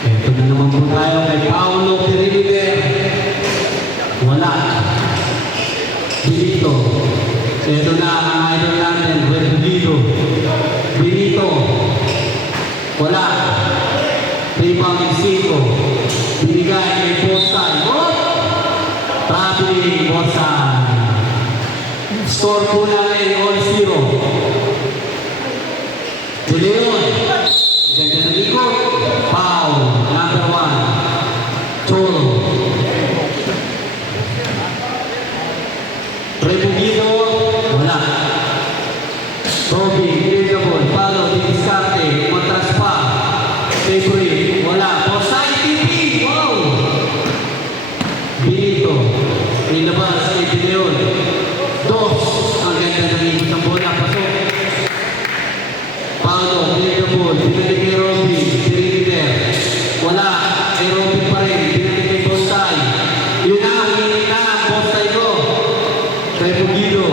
Ito na naman po tayo kay Paolo Perimeter. Wala. Benito. Ito na ang idol natin, Benito. Benito. Wala. Rebound yung 5. Binigay kay Bosay. Oh! Traveling Bosay. Score po namin all 0. De Leon. Ganda na ikot. Foul. Number 1. Cholo. Rebugido. Wala. Toby. Irritable. Palo. Didiskarte. Matras pa. Favorite. Wala. Bosay TV. Wow. Benito. Inabas kay De Leon. Dos. Ang ganda na ikot ng bola. Pasok. Paulo. Irritable. Binalik kay Robby. Perimeter. Wala. Kay Robby pa rin. Binalik kay Bosay. Yun na. Winning na ang Bosay ko. Kay Pugido.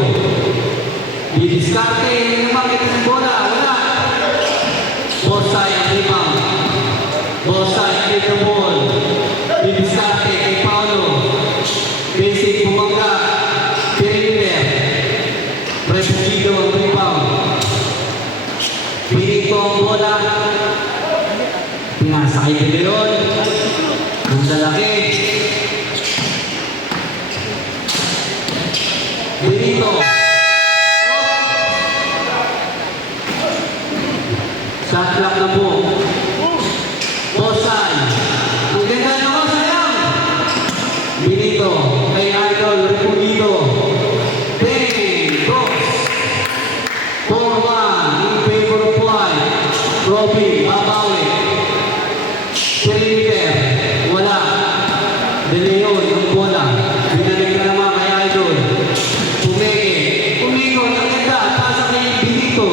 Didiskarte. Yung makita ng bola. Wala. Bosay ang rebound. Bosay take the ball. Didiskarte kay Paulo. Basic bumangga. Perimeter. Kay Pugido ang rebound. Pinito ang bola. Pinasa kay De Leon. Ang lalaki. Benito. Shot clock na po. Bosay. Ang ganda naman sayang. Benito. Kay Idol. Repugido. Bang. Cross. 4-1. In favor of white. Robby. Babawi. Perimeter. Wala. De Leon. Ang bola. Binalik na naman kay Idol. Umikot, ang ganda, pasa kay Benito.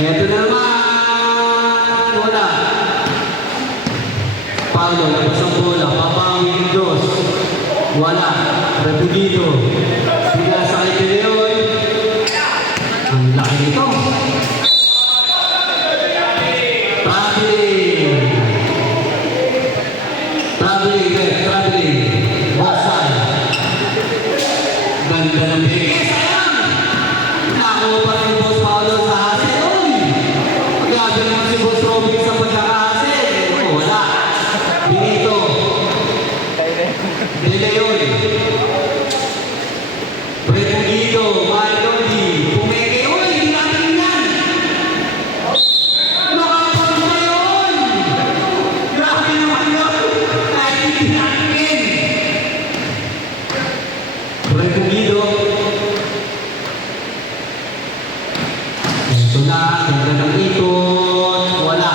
Ito naman, wala. Paulo, labas ang bola, papawi yung dos. Wala, Repugido. Pinasa kay De Leon. Ang laki nito. Traveling. Bosay. Ganda ng bigay. Sayang! Nakakuha pa rin Boss Paulo sa hasil. Uy! Grabe naman si Boss Robby sa pagkakahasil. Wala. Benito. De Leon. Repugido. Maidoli. Pumeke. Uy! Hindi natin yan! Nakapagpa yun! Grabe naman yun! Kahit hindi natin. Repugido. Ito na, ganda ng ikot. Wala.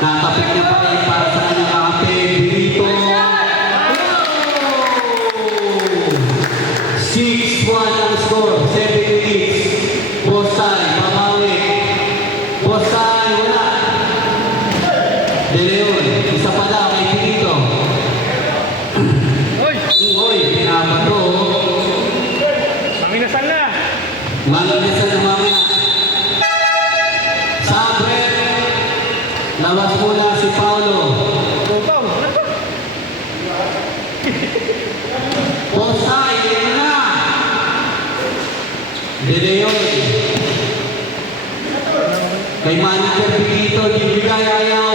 Nakapit niya pa rin para sa kanyang kakampi. Benito. 6-1 ang score. 7 minutes. Bosay, Babawi. Bosay, wala. De Leon, isa pa daw kay Benito. Uy, pinabato. Manginasal na. Manginasal na mamaya. Sabre. Labas muna si Paulo. Bosay, yun na. De Leon. Kay manager Benito, di bigay ayaw.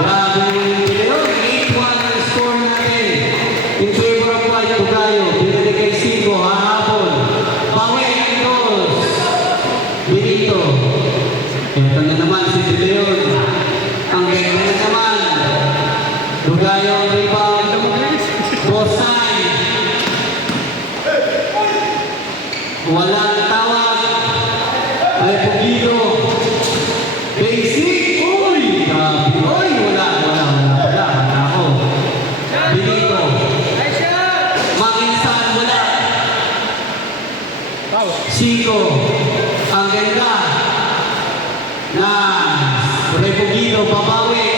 Grabe yung De Leon. 8-1 ang score natin. In favor of white, Tugayo. Binili kay Sigo, hahapon. Bawi ang dos. Benito. Ito na naman si De Leon. Ang ganda na naman. Tugayo ang rebound. Bosay. Walang tawag. Repugido. Basic. Uy! Grabe. Uy! Wala. Ako. Benito. Manginsan. Wala. Chico. Ang ganda. Na. Repugido. Babawi.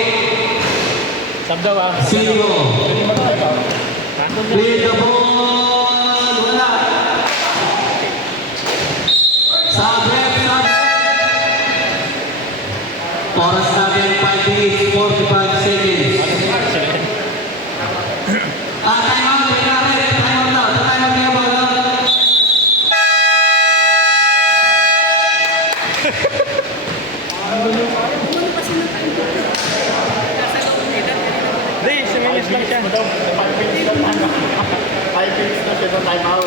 Sabdaw ah. Sigo. Clear the ball. Wala. Sabre. Oras natin 5 minutes, 45 seconds. Time out, time out na. Time out na ba? Hindi, similis lang siya. 5 minutes na lang. 5 minutes na siya sa time out.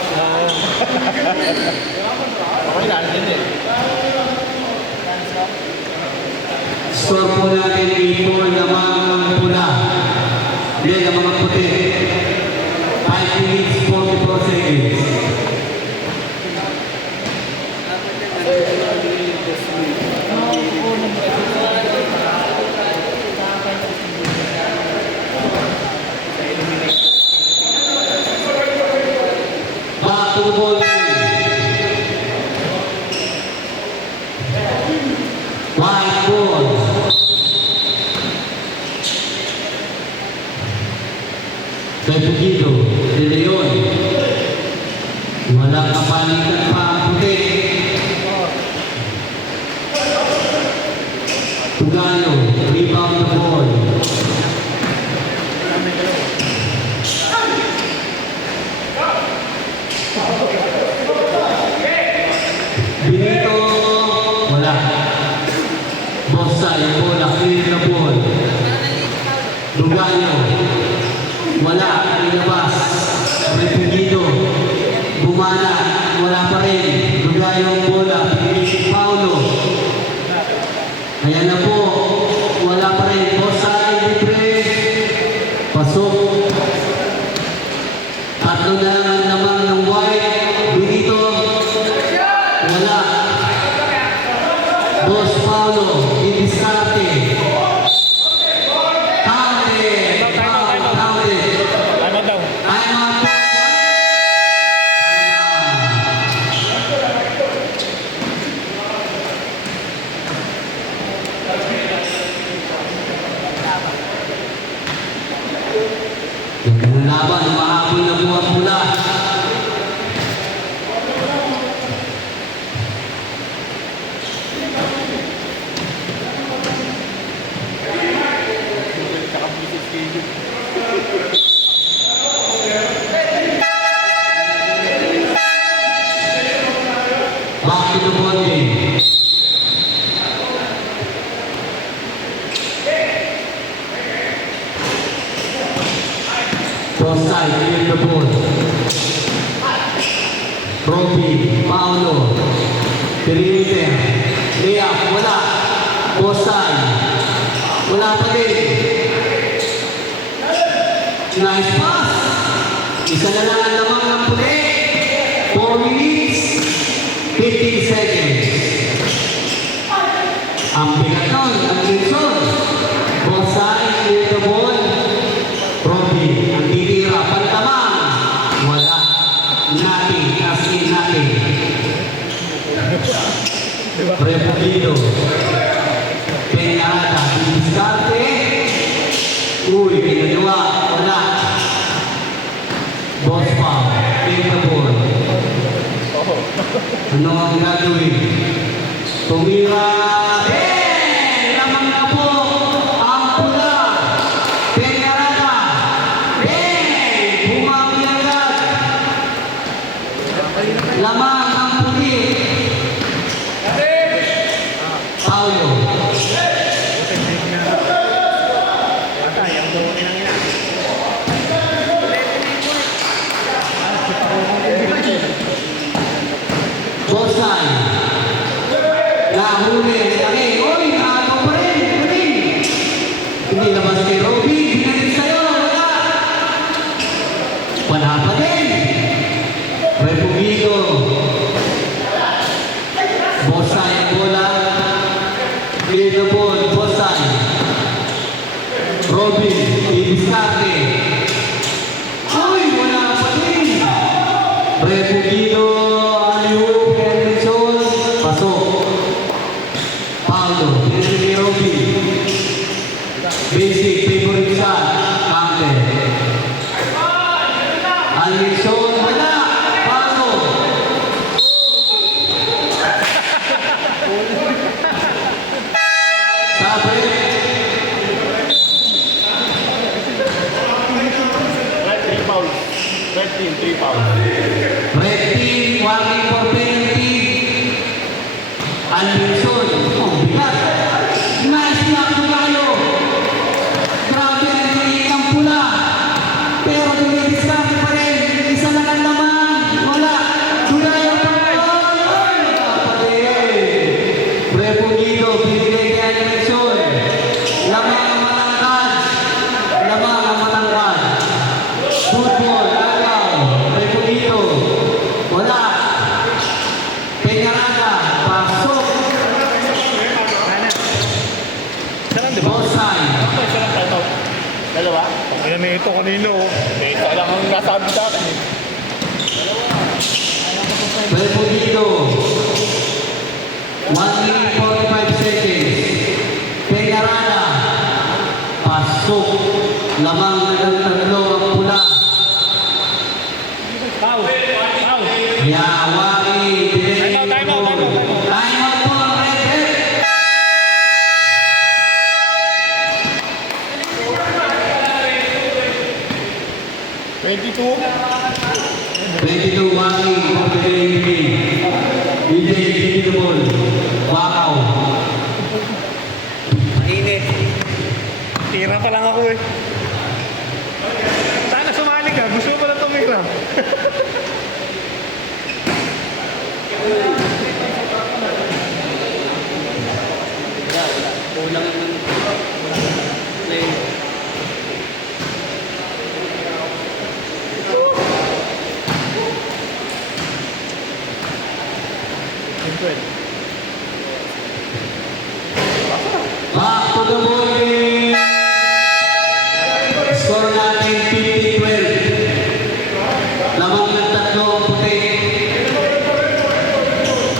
Okay lang, hindi. Score po natin 8-4 na mga pula. Hindi, na mga puti. 5 minutes, 44 seconds. Back to the ball game. White ball. Bebugido, De Leon. Walang kapalitan pa ang puti. Tugayo, rebound the ball. Benito, wala. Bossa, yung bola, clear na ball. Tugayo, wala, inabas. Bebugido, bumana, wala pa rin. Tugayo ang bola, pinisip Paulo. Ayan na po, wala pa rin. Bossa, libre. Pasok. Tatlo na lang ang lamang ng white. Benito, wala. Boss Paulo, Ibisarte. Counted. Counted. Ano daw? Time out. Yung laban, mahabol na po ang pula. Tsaka busy schedule. Back to the ball game. Cross side, clear the ball. Robbie, Paulo, perimeter, layup, wala. Cross side, wala pa din. Nice pass. Isa na lang ang lamang ng puli. 4 minutes, 15 seconds. Ang bigat nun, ang Wilson. Cross side, clear the ball. Robbie, ang titira, pantamang. Wala. Nothing, as in nothing. Repugido. Peñarata, Ibisarte. Uy, pinagawa. Wala. Boss Pao, take the ball. Ano ang gagawin? Tumira. Lamang na po ang pula. Peñarata. Bumami agad. Lamang ang puli. Paulo. Bosay. Nahuli. Lagi. Uy, ano pa rin? Hindi labas kay Robbie. Binalik sa'yo. Wala. Wala pa din. Repugido. Bosay ang bola. Clear the ball. Bosay. Robin. Ibisarte. Uy, wala pa din. Repugido. Ayun. Henderson. Pasok. Paulo. Pinili Robin. Basic. Favorite shot. Counter. Anderson. Wala. Paulo. Sa Red, 3 fouls. Red team, 3 fouls. Red team, warning for penalty. Anderson. Oh, bigat. Nice block tayo. Grabe ang tingin ng pula. Pero dumidiskarte pa rin. Isa lang ang laman. Wala. Dunayo pa rin. Repugido, binigay kay Anderson. Lamang ang matangkad. Lamang ang matangkad. Football, agaw. Repugido. Wala. Peñaranda. Pasok. Sarang, di ba? Bosay. Isa lang tayo. Dalawa? Ano na ito kanino? Ito lang ang nasabi sa akin. Repugido. 1 minute 45 seconds. Peñaranda. Pasok. Lamang ng tatlo ang pula. Foul! Foul! Yawari. Time out, time out, time out. Time out po ang red head. Twenty-two. 22 warning for the ABB. DJ Gidibol. Wakaw. Mainit. Tira pa lang ako eh. Sana sumali ka. Gusto mo pala tumikram. Kulang ng play. Back to the ball game. Score natin 50-12. Lamang ng tatlo ang puti.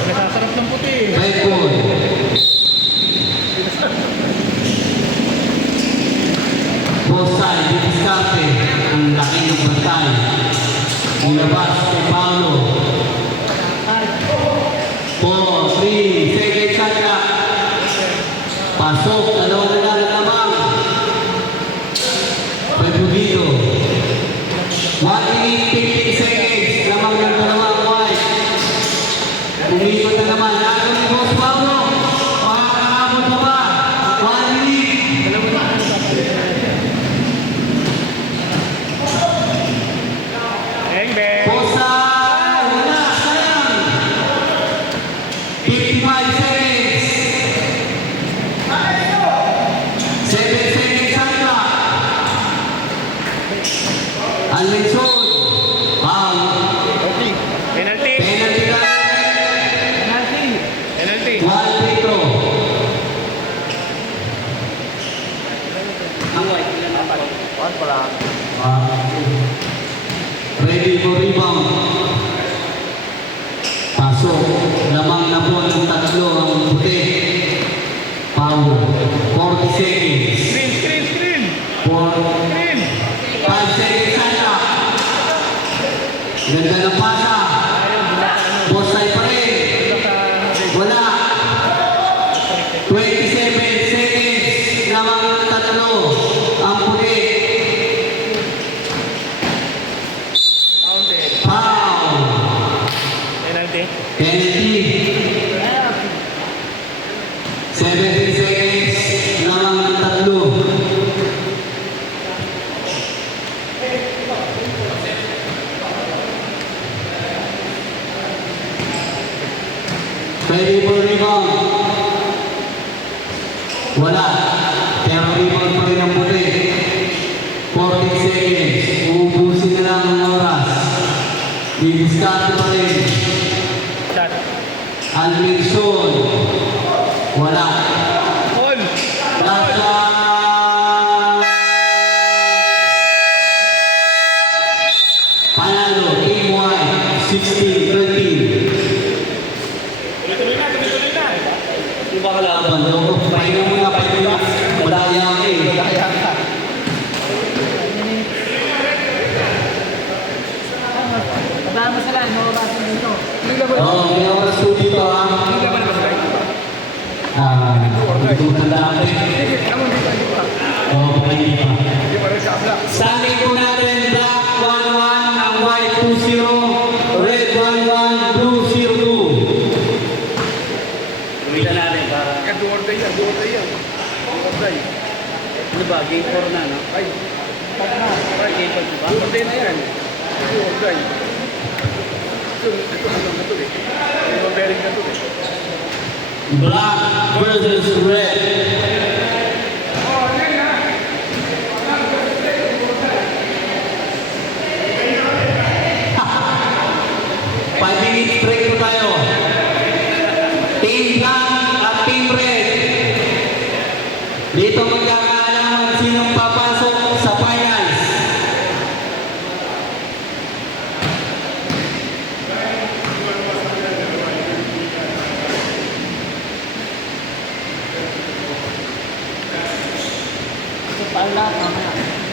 Nasasarap ng puti eh. Red ball. Bosay, didiskarte. Ang laki ng bantay. Ilabas kay Paolo. 4, 3, second shot clock. Pasok, dalawa na lang lamang. Repugido. 1 minute 15 seconds. Lamang ng dalawang white. Umikot na naman. Lalo ni Boss Paulo. Makakahabol pa ba? 1 minute. Bang, bang! Bosay. Wala. Sayang. 55 seconds. 7 seconds shot clock. Alinson. Foul. Okay. Penalty! Penalty tayo. Penalty! One free throw. One pala. Ready for rebound. Pasok. Lamang na po ng tatlo ang puti. Foul. 40 seconds. Screen, screen, screen! 4, Screen! 5 seconds sana. Ganda ng pasa. Bosay pa rin. Wala. 27 seconds. Lamang ng tatlo ang puti. Foul. Penalty! Penalty. 17 seconds. Lamang ng tatlo. Ready for rebound. Wala. Pero rebound pa rin ang puti. 40 seconds. Uubusin na lang ang oras. Didiskarte pa rin. Shot! Alvinson. Wala. All! Nasa... Panalo. Team White. 16-13. Tuloy-tuloy na, tuloy-tuloy na! Banda ko. Pahinga muna. Oo, pa hindi pa. Hindi pa rin siya black. Standing po natin, black 1-1, ang white 2-0, red 1-1, blue 0-2. Gamitan natin para, Yan, duorday yan, duorday yan. Duorday. ano ba, game 4 na, no? Ay, pag na. Ay, game 4 ba? Duorday na yan. Duorday. Ito na ito eh. Ito bearing na ito eh. Black versus red. Five minutes break po tayo. Team black at team red. Dito magkakaalaman sinong papasok sa finals. Ito pala, mamaya.